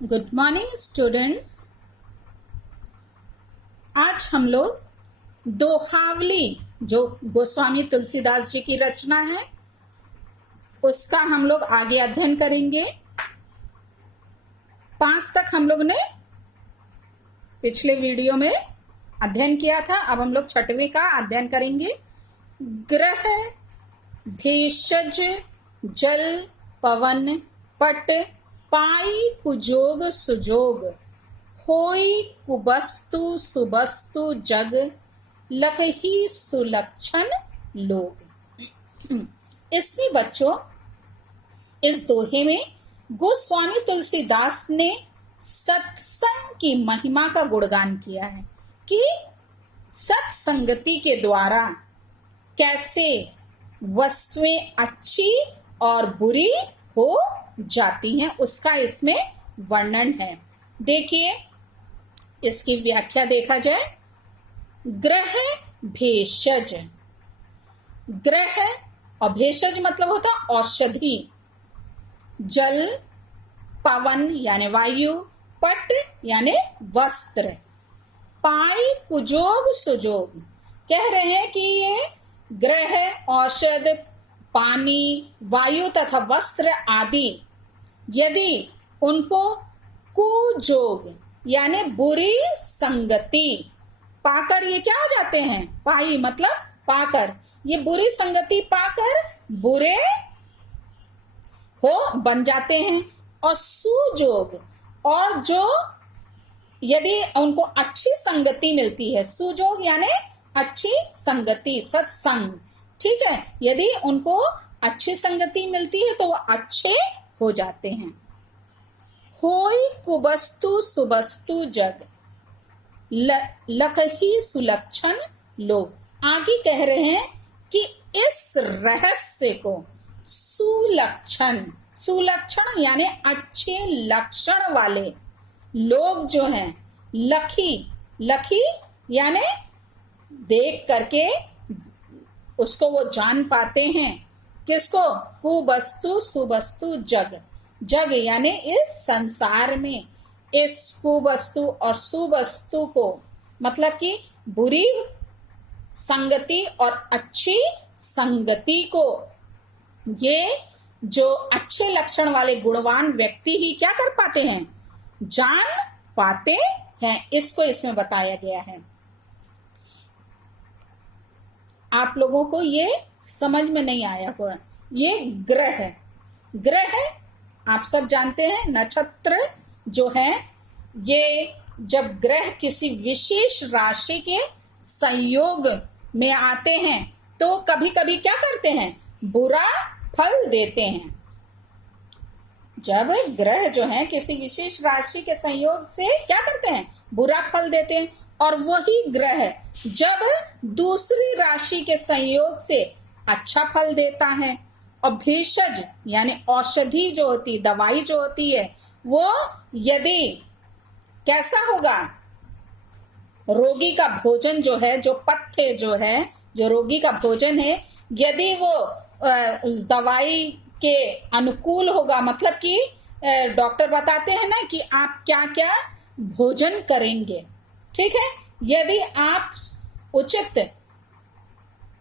Good morning students. आज हम लोग दोहावली जो गोस्वामी तुलसीदास जी की रचना है उसका हम लोग आगे अध्ययन करेंगे। 5 तक हम लोग ने पिछले वीडियो में अध्ययन किया था। अब हम लोग 6वें का अध्ययन करेंगे। ग्रह, भेषज, जल, पवन, पट, पाई कुजोग सुजोग, होई कुबस्तु सुबस्तु जग, लकही सुलक्षण लोग। इसमें बच्चों इस दोहे में गोस्वामी तुलसीदास ने सत्संग की महिमा का गुणगान किया है कि सत्संगति के द्वारा कैसे वस्तुएं अच्छी और बुरी हो जाती हैं, उसका इसमें वर्णन है। देखिए, इसकी व्याख्या देखा जाए। ग्रह, भेषज। ग्रह और भेषज मतलब होता औषधि। जल, पवन यानी वायु, पट यानी वस्त्र, पाई कुजोग सुजोग। कह रहे हैं कि ये ग्रह, औषध, पानी, वायु तथा वस्त्र आदि यदि उनको कुजोग यानी बुरी संगति पाकर ये क्या हो जाते हैं, पाई मतलब पाकर, ये बुरी संगति पाकर बुरे हो बन जाते हैं। और सुजोग, और जो यदि उनको अच्छी संगति मिलती है, सुजोग यानी अच्छी संगति, सत्संग, ठीक है, यदि उनको अच्छी संगति मिलती है तो वो अच्छे हो जाते हैं। होई कुबस्तु सुबस्तु जग, लकही सुलक्षण लोग। आगे कह रहे हैं कि इस रहस्य को सुलक्षण, सुलक्षण यानी अच्छे लक्षण वाले लोग जो हैं, लखी, लखी यानी देख करके उसको वो जान पाते हैं। किसको? कुबस्तु सुबस्तु जग। जग यानी इस संसार में इस कुवस्तु और सुवस्तु को, मतलब कि बुरी संगति और अच्छी संगति को, ये जो अच्छे लक्षण वाले गुणवान व्यक्ति ही क्या कर पाते हैं, जान पाते हैं। इसको इसमें बताया गया है। आप लोगों को ये समझ में नहीं आया होगा। ये ग्रह है। ग्रह आप सब जानते हैं, नक्षत्र जो है, ये जब ग्रह किसी विशेष राशि के संयोग में आते हैं तो कभी कभी क्या करते हैं, बुरा फल देते हैं। जब ग्रह जो है किसी विशेष राशि के संयोग से क्या करते हैं, बुरा फल देते हैं। और वही ग्रह जब दूसरी राशि के संयोग से अच्छा फल देता है। और भेषज यानी औषधि जो होती, दवाई जो होती है, वो यदि कैसा होगा, रोगी का भोजन जो है, जो पथ्य जो है, जो रोगी का भोजन है, यदि वो उस दवाई के अनुकूल होगा, मतलब कि डॉक्टर बताते हैं ना कि आप क्या क्या भोजन करेंगे, ठीक है, यदि आप उचित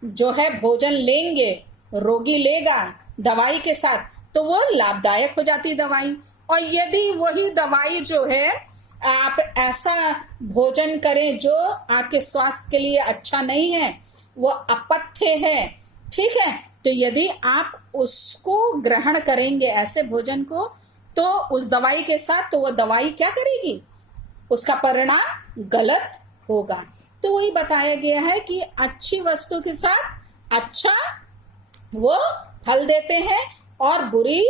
जो है भोजन लेंगे, रोगी लेगा दवाई के साथ, तो वो लाभदायक हो जाती दवाई। और यदि वही दवाई जो है आप ऐसा भोजन करें जो आपके स्वास्थ्य के लिए अच्छा नहीं है, वो अपथ्य है, ठीक है, तो यदि आप उसको ग्रहण करेंगे ऐसे भोजन को, तो उस दवाई के साथ, तो वो दवाई क्या करेगी, उसका परिणाम गलत होगा। तो वही बताया गया है कि अच्छी वस्तु के साथ अच्छा वो फल देते हैं, और बुरी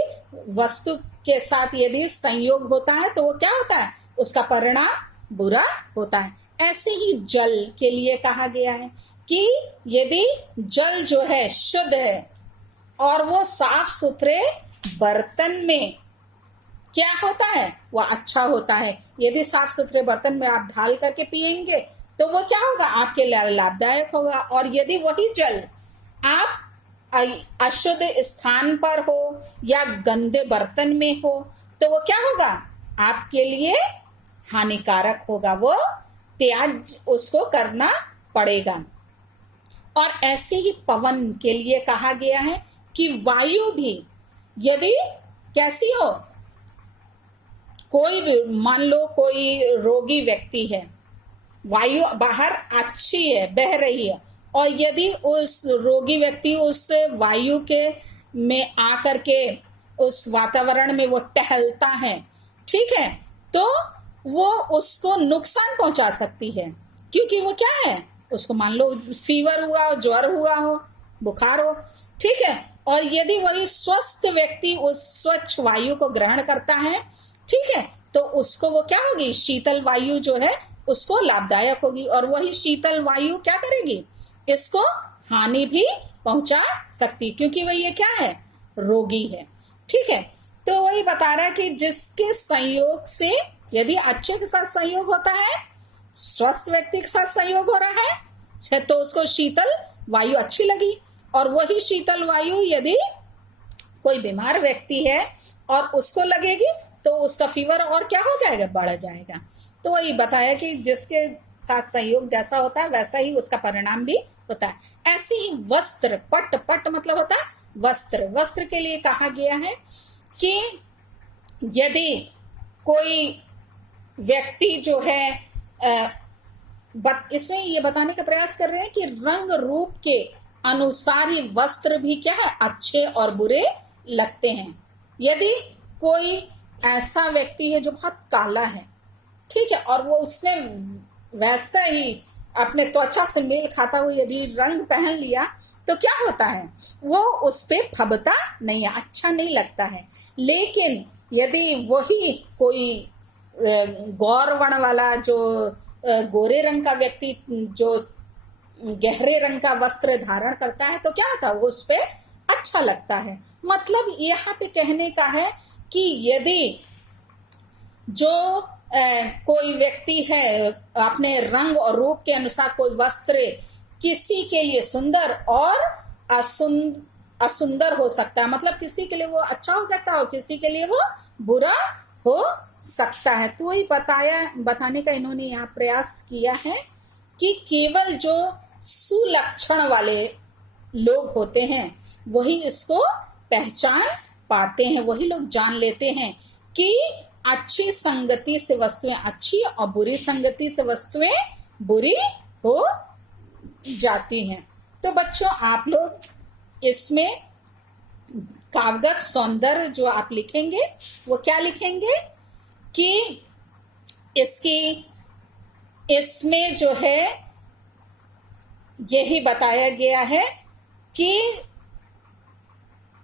वस्तु के साथ यदि संयोग होता है तो वो क्या होता है, उसका परिणाम बुरा होता है। ऐसे ही जल के लिए कहा गया है कि यदि जल जो है शुद्ध है और वो साफ सुथरे बर्तन में क्या होता है, वो अच्छा होता है। यदि साफ सुथरे बर्तन में आप ढाल करके पिएंगे तो वो क्या होगा, आपके लिए लाभदायक होगा। और यदि वही जल आप अशुद्ध स्थान पर हो या गंदे बर्तन में हो तो वो क्या होगा, आपके लिए हानिकारक होगा, वो त्याग उसको करना पड़ेगा। और ऐसे ही पवन के लिए कहा गया है कि वायु भी यदि कैसी हो, कोई भी मान लो कोई रोगी व्यक्ति है, वायु बाहर अच्छी है, बह रही है, और यदि उस रोगी व्यक्ति उस वायु के में आकर के उस वातावरण में वो टहलता है, ठीक है, तो वो उसको नुकसान पहुंचा सकती है, क्योंकि वो क्या है, उसको मान लो फीवर हुआ हो, ज्वर हुआ हो, बुखार हो, ठीक है, और यदि वही स्वस्थ व्यक्ति उस स्वच्छ वायु को ग्रहण करता है, ठीक है, तो उसको वो क्या होगी, शीतल वायु जो है उसको लाभदायक होगी, और वही शीतल वायु क्या करेगी, इसको हानि भी पहुंचा सकती, क्योंकि वही ये क्या है, रोगी है, ठीक है। तो वही बता रहा है कि जिसके संयोग से, यदि अच्छे के साथ संयोग होता है, स्वस्थ व्यक्ति के साथ संयोग हो रहा है, तो उसको शीतल वायु अच्छी लगी, और वही शीतल वायु यदि कोई बीमार व्यक्ति है और उसको लगेगी तो उसका फीवर और क्या हो जाएगा, बढ़ जाएगा। तो वही बताया कि जिसके साथ संयोग जैसा होता है वैसा ही उसका परिणाम भी होता है। ऐसे ही वस्त्र, पट, पट मतलब होता है वस्त्र, वस्त्र के लिए कहा गया है कि यदि कोई व्यक्ति जो है, इसमें ये बताने का प्रयास कर रहे हैं कि रंग रूप के अनुसार ही वस्त्र भी क्या है, अच्छे और बुरे लगते हैं। यदि कोई ऐसा व्यक्ति है जो बहुत काला है, ठीक है, और वो उसने वैसा ही अपने त्वचा से मेल खाता हुआ यदि रंग पहन लिया तो क्या होता है, वो उस पे फबता नहीं है, अच्छा नहीं लगता है। लेकिन यदि वही कोई गौर वर्ण वाला जो गोरे रंग का व्यक्ति जो गहरे रंग का वस्त्र धारण करता है तो क्या होता है, वो उस पे अच्छा लगता है। मतलब यहाँ पे कहने का है कि यदि जो कोई व्यक्ति है अपने रंग और रूप के अनुसार कोई वस्त्र किसी के लिए सुंदर और असुंदर हो सकता है, मतलब किसी के लिए वो अच्छा हो सकता है और किसी के लिए वो बुरा हो सकता है। तो वही बताने का इन्होंने यहाँ प्रयास किया है कि केवल जो सुलक्षण वाले लोग होते हैं वही इसको पहचान पाते हैं, वही लोग जान लेते हैं कि अच्छी संगति से वस्तुएं अच्छी और बुरी संगति से वस्तुएं बुरी हो जाती हैं। तो बच्चों आप लोग इसमें काव्यगत सौंदर्य जो आप लिखेंगे वो क्या लिखेंगे कि इसमें जो है यही बताया गया है कि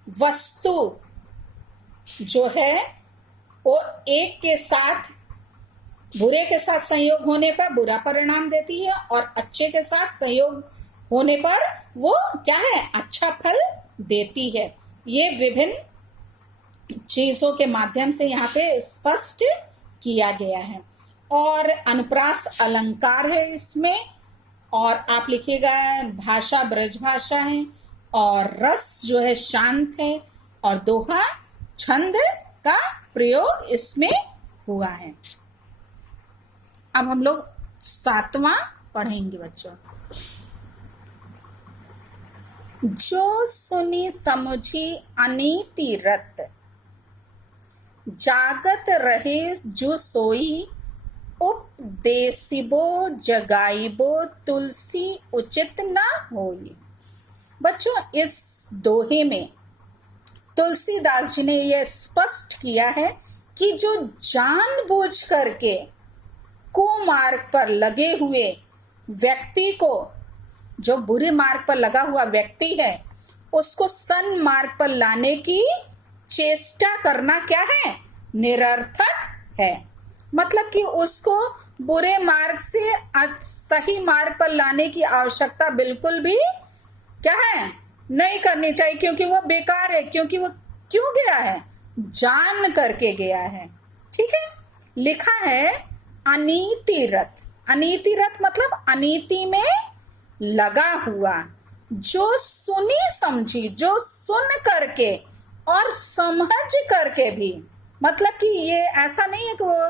वस्तु जो है वो एक के साथ बुरे के साथ संयोग होने पर बुरा परिणाम देती है और अच्छे के साथ संयोग होने पर वो क्या है, अच्छा फल देती है। ये विभिन्न चीजों के माध्यम से यहाँ पे स्पष्ट किया गया है। और अनुप्रास अलंकार है इसमें, और आप लिखिएगा भाषा ब्रज भाषा है, और रस जो है शांत है, और दोहा छंद का प्रयोग इसमें हुआ है। अब हम लोग 7वां पढ़ेंगे बच्चों। जो सुनी समुझी अनीति रत, जागत रहे जो सोई, उपदेसिबो जगाइबो तुलसी उचित न होई। बच्चों इस दोहे में तुलसीदास जी ने यह स्पष्ट किया है कि जो जानबूझ करके कुमार्ग पर लगे हुए व्यक्ति को, जो बुरे मार्ग पर लगा हुआ व्यक्ति है, उसको सन्मार्ग पर लाने की चेष्टा करना क्या है, निरर्थक है। मतलब कि उसको बुरे मार्ग से सही मार्ग पर लाने की आवश्यकता बिल्कुल भी क्या है, नहीं करनी चाहिए, क्योंकि वो बेकार है। क्योंकि वो क्यों गया है, जान करके गया है। ठीक है, लिखा है अनीति रत। अनीति रत मतलब अनीति में लगा हुआ, जो सुनी समझी, जो सुन करके और समझ करके भी, मतलब कि ये ऐसा नहीं है कि वो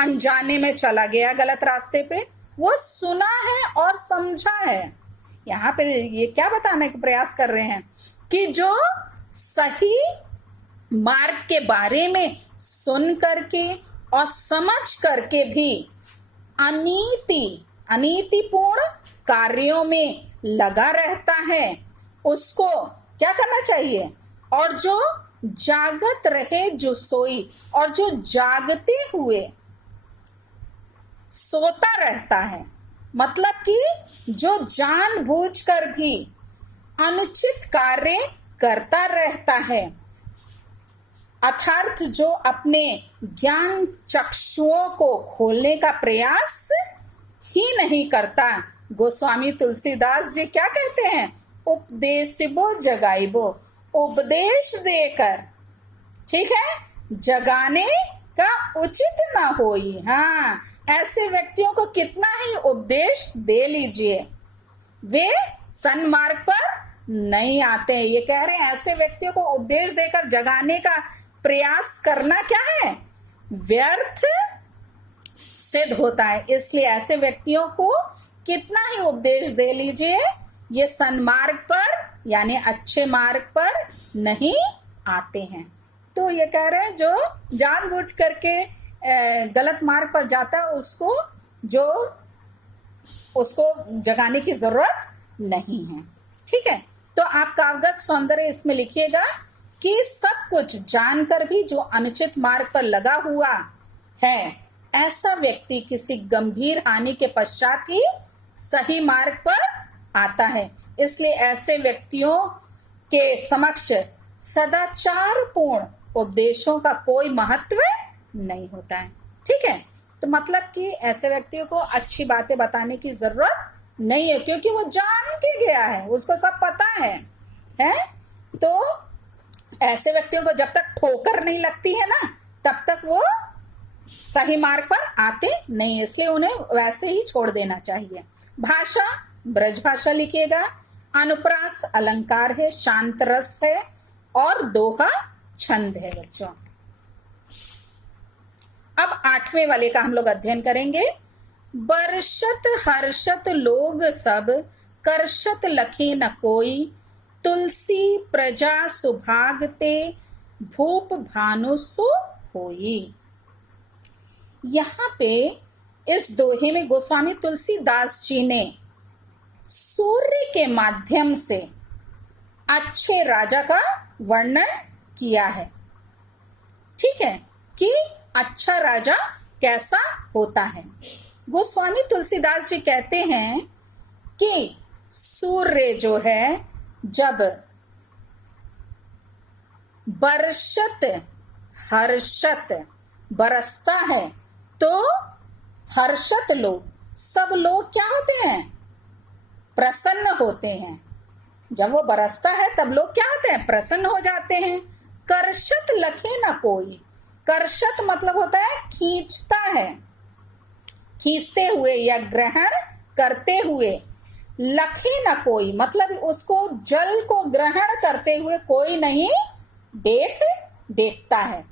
अनजाने में चला गया गलत रास्ते पे, वो सुना है और समझा है। यहाँ पे ये क्या बताने का प्रयास कर रहे हैं कि जो सही मार्ग के बारे में सुन करके और समझ करके भी अनीतिपूर्ण कार्यों में लगा रहता है, उसको क्या करना चाहिए। और जो जागत रहे जो सोई, और जो जागते हुए सोता रहता है, मतलब कि जो जानबूझकर भी अनुचित कार्य करता रहता है, अर्थात जो अपने ज्ञान चक्षुओं को खोलने का प्रयास ही नहीं करता। गोस्वामी तुलसीदास जी क्या कहते हैं, उपदेशिबो जगाइबो, उपदेश देकर, ठीक है, जगाने का उचित ना होई। हाँ, ऐसे व्यक्तियों को कितना ही उपदेश दे लीजिए, वे सन्मार्ग पर नहीं आते। ये कह रहे हैं ऐसे व्यक्तियों को उपदेश देकर जगाने का प्रयास करना क्या है, व्यर्थ सिद्ध होता है। इसलिए ऐसे व्यक्तियों को कितना ही उपदेश दे लीजिए, ये सन्मार्ग पर यानी अच्छे मार्ग पर नहीं आते हैं। तो ये कह रहे हैं जो जानबूझ करके गलत मार्ग पर जाता है, उसको जगाने की जरूरत नहीं है। ठीक है, तो आप काव्यगत सौंदर्य इसमें लिखिएगा कि सब कुछ जानकर भी जो अनुचित मार्ग पर लगा हुआ है, ऐसा व्यक्ति किसी गंभीर हानि के पश्चात ही सही मार्ग पर आता है। इसलिए ऐसे व्यक्तियों के समक्ष सदाचार पूर्ण उपदेशों का कोई महत्व नहीं होता है। ठीक है, तो मतलब कि ऐसे व्यक्तियों को अच्छी बातें बताने की जरूरत नहीं है, क्योंकि वो जान के गया है, उसको सब पता है। तो ऐसे व्यक्तियों को जब तक ठोकर नहीं लगती है ना, तब तक वो सही मार्ग पर आते नहीं, इसलिए उन्हें वैसे ही छोड़ देना चाहिए। भाषा ब्रज भाषा लिखिएगा, अनुप्रास अलंकार है, शांत रस है और दोहा छंद है बच्चों। अब 8वें वाले का हम लोग अध्ययन करेंगे। बरसत हर्षत लोग सब, करशत लखे न कोई, तुलसी प्रजा सुभागते, भूप भानु सो होई। यहाँ पे इस दोहे में गोस्वामी तुलसीदास जी ने सूर्य के माध्यम से अच्छे राजा का वर्णन किया है। ठीक है, कि अच्छा राजा कैसा होता है। गोस्वामी तुलसीदास जी कहते हैं कि सूर्य जो है जब बरसत हर्षत बरसता है, तो हर्षत लोग, सब लोग क्या होते हैं, प्रसन्न होते हैं। जब वो बरसता है तब लोग क्या होते हैं, प्रसन्न हो जाते हैं। कर्षत लखे न कोई, कर्षत मतलब होता है खींचता है, खींचते हुए या ग्रहण करते हुए। लखे न कोई मतलब उसको जल को ग्रहण करते हुए कोई नहीं देखता है।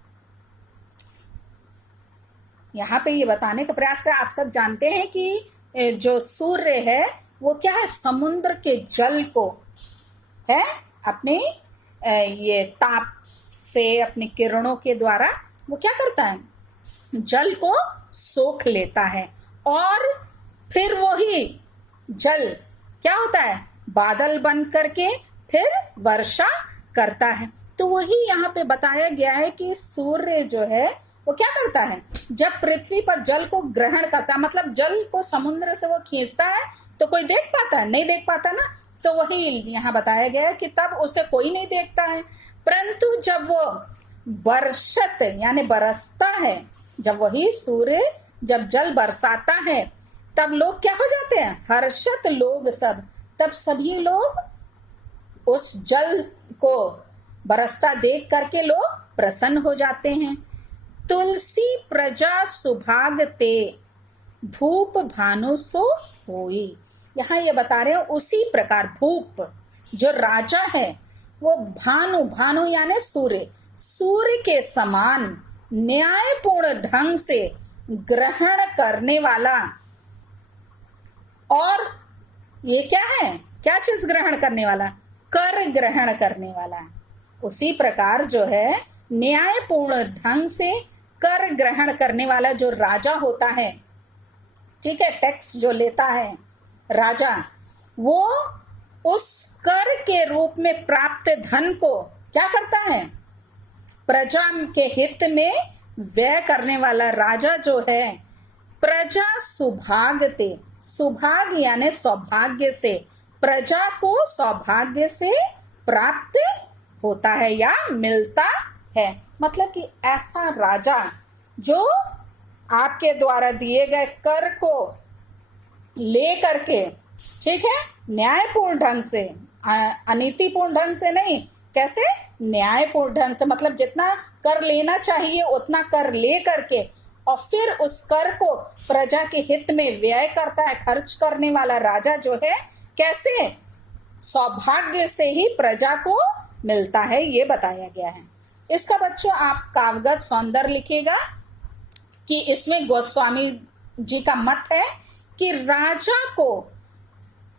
यहाँ पे ये बताने का प्रयास कर, आप सब जानते हैं कि जो सूर्य है वो क्या है, समुद्र के जल को है अपने ये ताप से, अपने किरणों के द्वारा वो क्या करता है, जल को सोख लेता है, और फिर वही जल क्या होता है, बादल बन करके फिर वर्षा करता है। तो वही यहाँ पे बताया गया है कि सूर्य जो है वो क्या करता है, जब पृथ्वी पर जल को ग्रहण करता है, मतलब जल को समुद्र से वो खींचता है, तो कोई देख पाता है, नहीं देख पाता ना। तो वही यहाँ बताया गया है कि तब उसे कोई नहीं देखता है, परंतु जब वो बरसत यानी बरसता है, जब वही सूर्य जब जल बरसाता है, तब लोग क्या हो जाते हैं, हर्षत लोग सब, तब सभी लोग उस जल को बरसता देख करके लोग प्रसन्न हो जाते हैं। तुलसी प्रजा सुभागते, भूप भानु सो होई। यहाँ ये बता रहे हैं उसी प्रकार भूप जो राजा है वो भानु, भानु यानी सूर्य, सूर्य के समान न्यायपूर्ण ढंग से ग्रहण करने वाला। और ये क्या है, क्या चीज ग्रहण करने वाला, कर ग्रहण करने वाला। उसी प्रकार जो है न्यायपूर्ण ढंग से कर ग्रहण करने वाला जो राजा होता है, ठीक है, टैक्स जो लेता है राजा, वो उस कर के रूप में प्राप्त धन को क्या करता है, प्रजा के हित में व्यय करने वाला राजा जो है, प्रजा सुभागते, सुभाग यानी सौभाग्य से, प्रजा को सौभाग्य से प्राप्त होता है या मिलता है। मतलब कि ऐसा राजा जो आपके द्वारा दिए गए कर को ले करके, ठीक है, न्यायपूर्ण ढंग से, अनीतिपूर्ण ढंग से नहीं, कैसे, न्यायपूर्ण ढंग से, मतलब जितना कर लेना चाहिए उतना कर ले करके और फिर उस कर को प्रजा के हित में व्यय करता है, खर्च करने वाला राजा जो है, कैसे, सौभाग्य से ही प्रजा को मिलता है, ये बताया गया है। इसका बच्चों आप काव्यगत सौंदर्य लिखिएगा कि इसमें गोस्वामी जी का मत है कि राजा को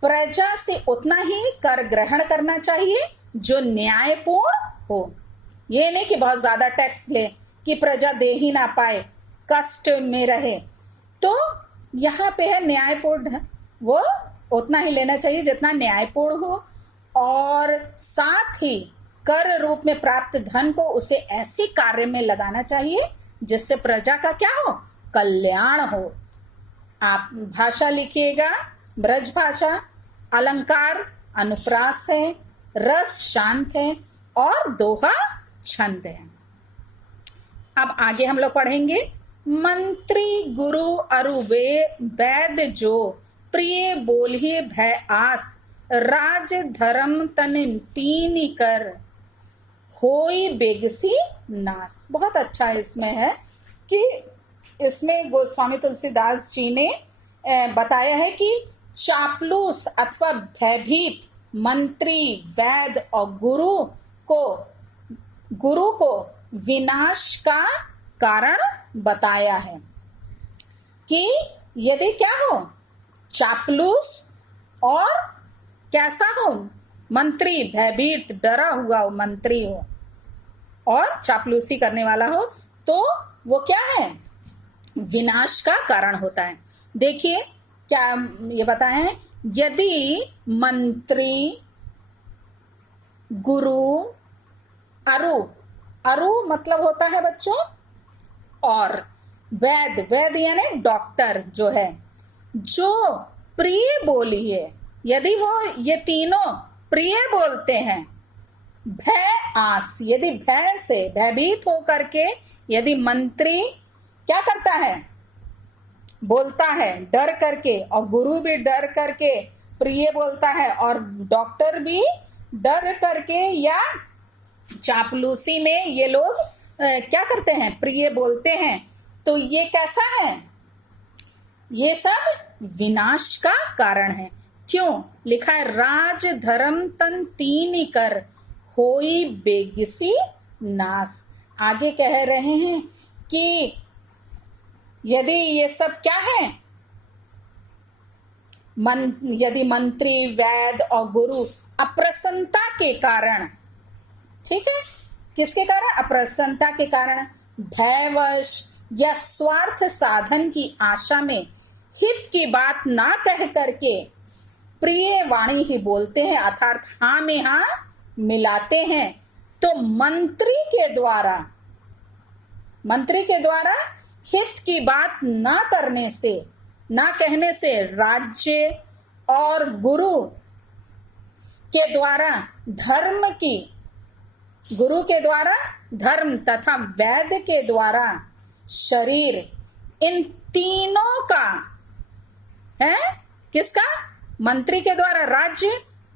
प्रजा से उतना ही कर ग्रहण करना चाहिए जो न्यायपूर्ण हो। ये नहीं कि बहुत ज्यादा टैक्स ले कि प्रजा दे ही ना पाए, कष्ट में रहे। तो यहाँ पे है न्यायपूर्ण, वो उतना ही लेना चाहिए जितना न्यायपूर्ण हो, और साथ ही कर रूप में प्राप्त धन को उसे ऐसे कार्य में लगाना चाहिए जिससे प्रजा का क्या हो, कल्याण हो। आप भाषा लिखिएगा, ब्रज भाषा, अलंकार अनुप्रास है, रस शांत है और दोहा छंद है। अब आगे हम लोग पढ़ेंगे, मंत्री गुरु अरु वैद जो प्रिय बोलिए भय आस, राज धर्म तन तीन कर होई बेगसी नास। बहुत अच्छा इसमें है कि इसमें गोस्वामी तुलसीदास जी ने बताया है कि चापलूस अथवा भयभीत मंत्री, वैद और गुरु को विनाश का कारण बताया है कि यदि क्या हो, चापलूस और कैसा हो, मंत्री, भयभीत डरा हुआ हो मंत्री हो और चापलूसी करने वाला हो, तो वो क्या है, विनाश का कारण होता है। देखिए क्या ये बताए हैं, यदि मंत्री, गुरु, अरु मतलब होता है बच्चों, और वैद यानी डॉक्टर जो है, जो प्रिय बोली है, यदि वो ये तीनों प्रिय बोलते हैं, भय आस, यदि भय से भयभीत होकर के यदि मंत्री क्या करता है, बोलता है डर करके, और गुरु भी डर करके प्रिय बोलता है, और डॉक्टर भी डर करके या चापलूसी में ये लोग क्या करते हैं, प्रिय बोलते हैं, तो ये कैसा है, ये सब विनाश का कारण है। क्यों लिखा है, राज धर्म तन तीन कर होई बेगसी नास। आगे कह रहे हैं कि यदि ये सब क्या है, यदि मंत्री, वैद और गुरु अप्रसन्नता के कारण, ठीक है, किसके कारण, अप्रसन्नता के कारण, भयवश या स्वार्थ साधन की आशा में हित की बात ना कह करके प्रिय वाणी ही बोलते हैं, अर्थात हाँ में हाँ मिलाते हैं, तो मंत्री के द्वारा हित की बात ना करने से, ना कहने से, राज्य और गुरु के द्वारा धर्म की, गुरु के द्वारा धर्म तथा वैद के द्वारा शरीर, इन तीनों का है, किसका, मंत्री के द्वारा राज्य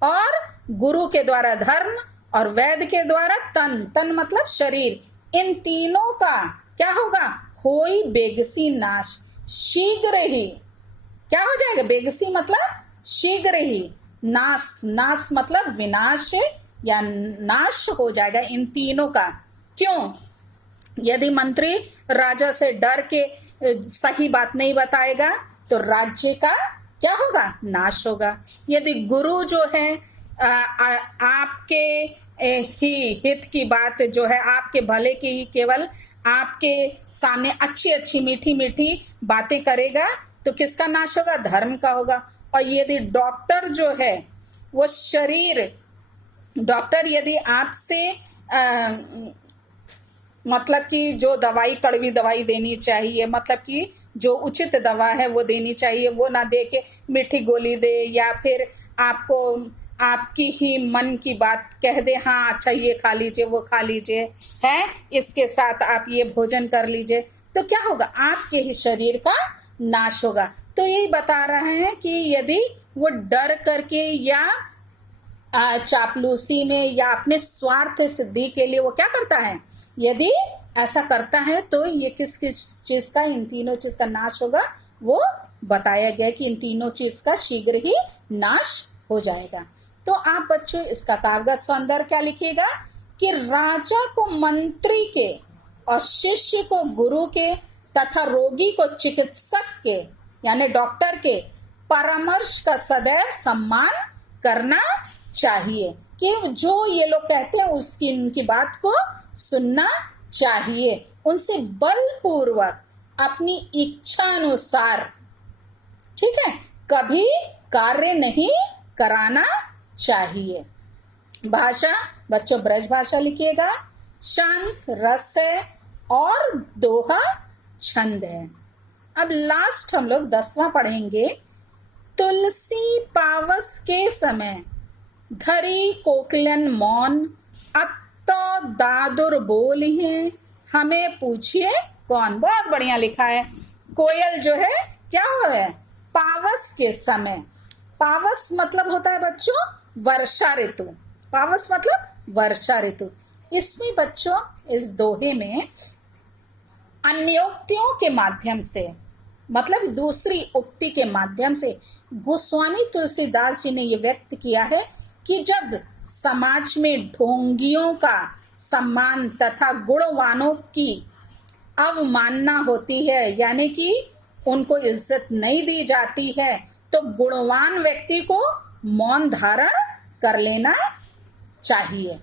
और गुरु के द्वारा धर्म और वैद के द्वारा तन मतलब शरीर, इन तीनों का क्या होगा, होई बेगसी नाश, शीघ्र ही क्या हो जाएगा, बेगसी मतलब शीघ्र ही, नाश मतलब विनाश या नाश हो जाएगा इन तीनों का। क्यों, यदि मंत्री राजा से डर के सही बात नहीं बताएगा तो राज्य का क्या होगा, नाश होगा। यदि गुरु जो है आपके ही हित की बात जो है, आपके भले की ही केवल आपके सामने अच्छी अच्छी मीठी मीठी बातें करेगा तो किसका नाश होगा, धर्म का होगा। और यदि डॉक्टर जो है वो डॉक्टर यदि आपसे मतलब कि जो दवाई, कड़वी दवाई देनी चाहिए, मतलब कि जो उचित दवा है वो देनी चाहिए, वो ना दे के मीठी गोली दे, या फिर आपको आपकी ही मन की बात कह दे, हाँ अच्छा ये खा लीजिए, वो खा लीजिए, है इसके साथ आप ये भोजन कर लीजिए, तो क्या होगा, आपके ही शरीर का नाश होगा। तो यही बता रहे हैं कि यदि वो डर करके या चापलूसी में या अपने स्वार्थ सिद्धि के लिए वो क्या करता है, यदि ऐसा करता है तो ये किस किस चीज का, इन तीनों चीज का नाश होगा, वो बताया गया कि इन तीनों चीज का शीघ्र ही नाश हो जाएगा। तो आप बच्चों इसका कागज सौंदर्य क्या लिखिएगा कि राजा को मंत्री के और शिष्य को गुरु के तथा रोगी को चिकित्सक के यानी डॉक्टर के परामर्श का सदैव सम्मान करना चाहिए, कि जो ये लोग कहते हैं उसकी उनकी बात को सुनना चाहिए, उनसे बलपूर्वक अपनी इच्छा अनुसार, ठीक है, कभी कार्य नहीं कराना चाहिए। भाषा बच्चों ब्रज भाषा लिखिएगा, शांत रस है और दोहा छंद है। अब लास्ट हम लोग 10वां पढ़ेंगे। तुलसी पावस के समय धरी कोकिलन मौन, अब तो दादुर बोली है हमें पूछिए कौन। बहुत बढ़िया लिखा है। कोयल जो है क्या है, पावस के समय, पावस मतलब होता है बच्चों वर्षा ऋतु, पावस मतलब वर्षा ऋतु। इसमें बच्चों इस दोहे में अन्योक्तियों के माध्यम से, मतलब दूसरी उक्ति के माध्यम से गोस्वामी तुलसीदास जी ने यह व्यक्त किया है कि जब समाज में ढोंगियों का सम्मान तथा गुणवानों की अवमानना होती है, यानी कि उनको इज्जत नहीं दी जाती है, तो गुणवान व्यक्ति को मौन धारण कर लेना चाहिए।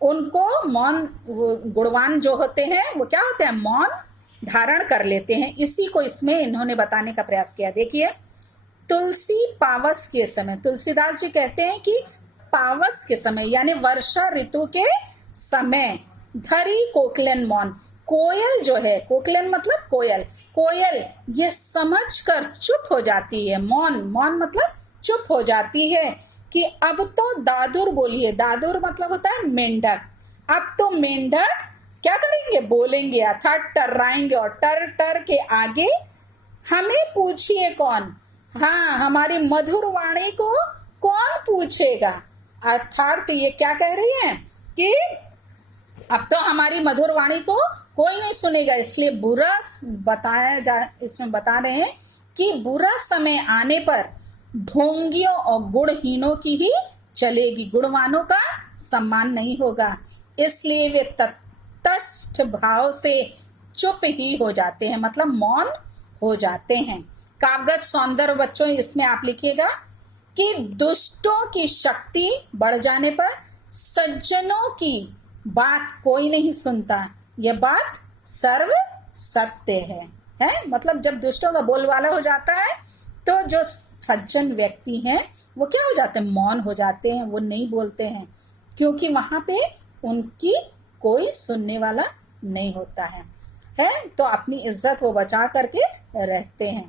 उनको मौन, गुणवान जो होते हैं वो क्या होते हैं, मौन धारण कर लेते हैं। इसी को इसमें इन्होंने बताने का प्रयास किया। देखिए, तुलसी पावस के समय, तुलसीदास जी कहते हैं कि पावस के समय यानी वर्षा ऋतु के समय धरी कोकिलन मौन, कोयल जो है, कोकिलन मतलब कोयल, कोयल ये समझ कर चुप हो जाती है, मौन, मौन मतलब चुप हो जाती है कि अब तो दादुर बोलिए, दादुर मतलब होता है मेंढक, अब तो मेंढक क्या करेंगे, बोलेंगे अर्थात टर्राएंगे, और टर टर के आगे हमें पूछिए कौन, हाँ हमारी मधुर वाणी को कौन पूछेगा। अर्थात ये क्या कह रही है कि अब तो हमारी मधुर वाणी को कोई नहीं सुनेगा, इसलिए बुरा बताया जा, इसमें बता रहे हैं कि बुरा समय आने पर ढोंगियों और गुणहीनों की ही चलेगी, गुणवानों का सम्मान नहीं होगा। इसलिए वे तटस्थ भाव से चुप ही हो जाते हैं, मतलब मौन हो जाते हैं। कागज सौंदर्य बच्चों इसमें आप लिखिएगा कि दुष्टों की शक्ति बढ़ जाने पर सज्जनों की बात कोई नहीं सुनता, यह बात सर्व सत्य है। मतलब जब दुष्टों का बोलबाला हो जाता है तो जो सज्जन व्यक्ति हैं वो क्या हो जाते हैं, मौन हो जाते हैं, वो नहीं बोलते हैं, क्योंकि वहां पे उनकी कोई सुनने वाला नहीं होता है। तो अपनी इज्जत वो बचा करके रहते हैं।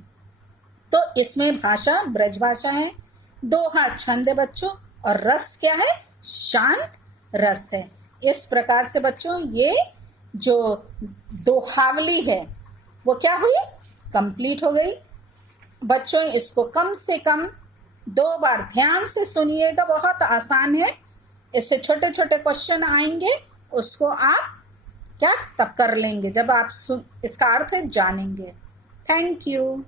तो इसमें भाषा ब्रज भाषा है, दोहा छंद है बच्चों, और रस क्या है, शांत रस है। इस प्रकार से बच्चों ये जो दोहावली है वो क्या हुई, कंप्लीट हो गई। बच्चों इसको कम से कम 2 बार ध्यान से सुनिएगा, बहुत आसान है। इससे छोटे छोटे क्वेश्चन आएंगे, उसको आप क्या तब कर लेंगे जब आप इसका अर्थ जानेंगे। Thank you.